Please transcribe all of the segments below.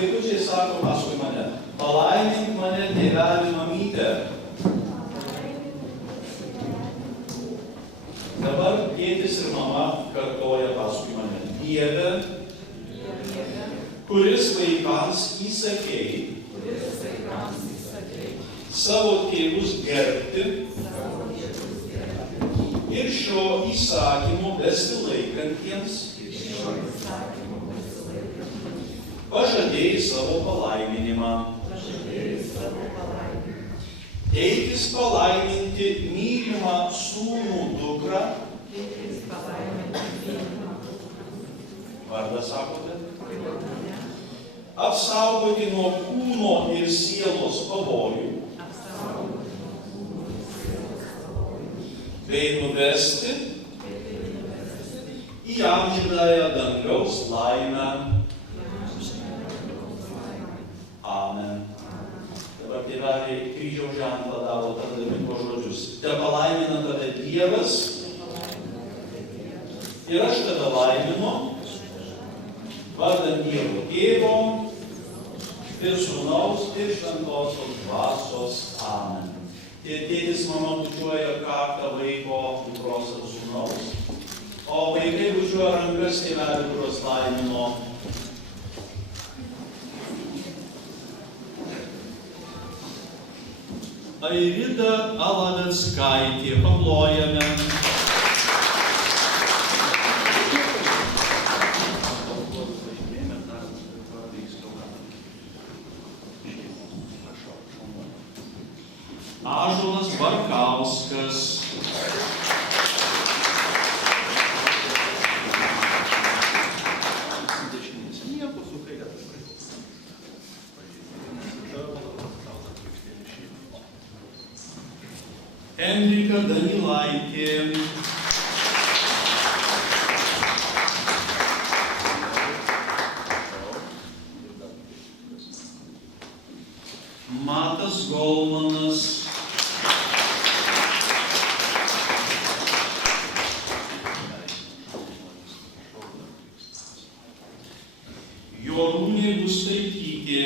vaikučiai sako paskui mane, palaimink mane, tėveli, mamyte. Dabar tėtis ir mama kartoja paskui mane. Dieve, kuris vaikams įsakei savo tėvus gerbti ir šio įsakymo besilaikantiems pažadėjai savo palaiminimą. Teikis palaiminti mylimą sūnų dukrą. Vardą sakote? Apsaugoti nuo kūno ir sielos pavojų. Bei nuvesti į amžinąją dangaus laimę. Amen. Dabar tėveliai kryžiaus ženklą daro tardami po žodžius. Te palaimina tave Dievas ir aš tave laiminu vardan Dievo Tėvo ir Sūnaus ir Šventosios Dvasios. Amen. Ir tėtis mama bučiuoja kaktą vaiko, dukros ir sūnaus, o vaikai bučiuoja rankas tėvelių, kuriuos laimino. Airida Alaveckaitė, paplojame. Ąžuolas Barkauskas. Enrika Danilaitė. Matas Golmanas. Jorūnė Gustaitytė.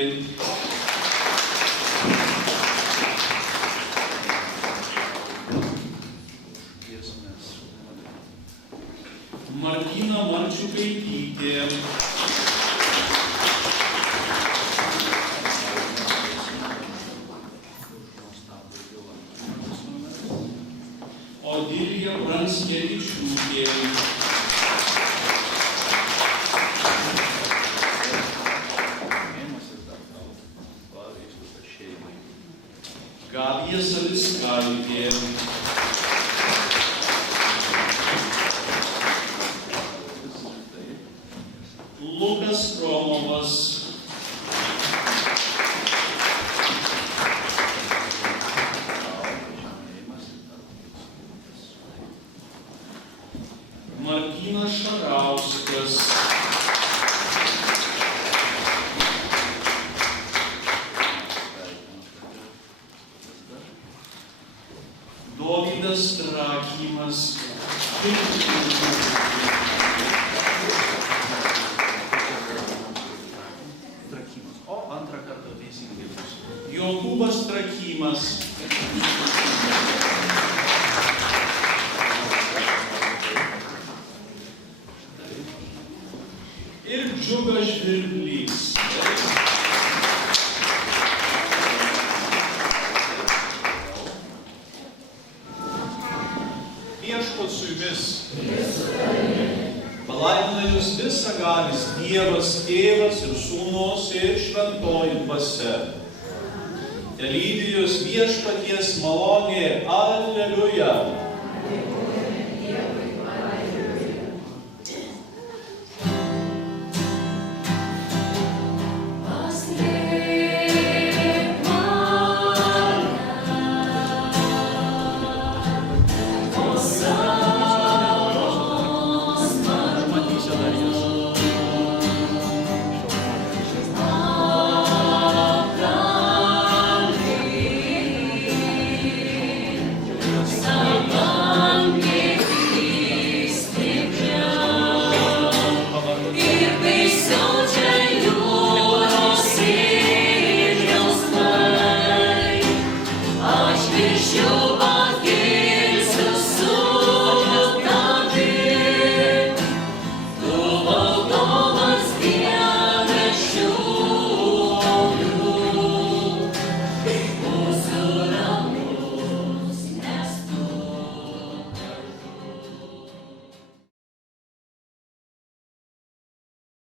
Martina Marčiukaitytė. Odilija Pranskevičiūtė. Gabija Saviskaitė. Lukas Romovas. Martynas Šarauskas. Dovydas Trakymas. O antrą kartą teisingai bus. Jokūbas Trakymas. Ir Džiugas Žvirblys. Viešpats su jumis. Palaimina jūs visagalis Dievas, Tėvas ir Sūnus ir Šventoji Dvasia. Telydi jūs viešpaties malonė. Aleliuja. Amen. iš jų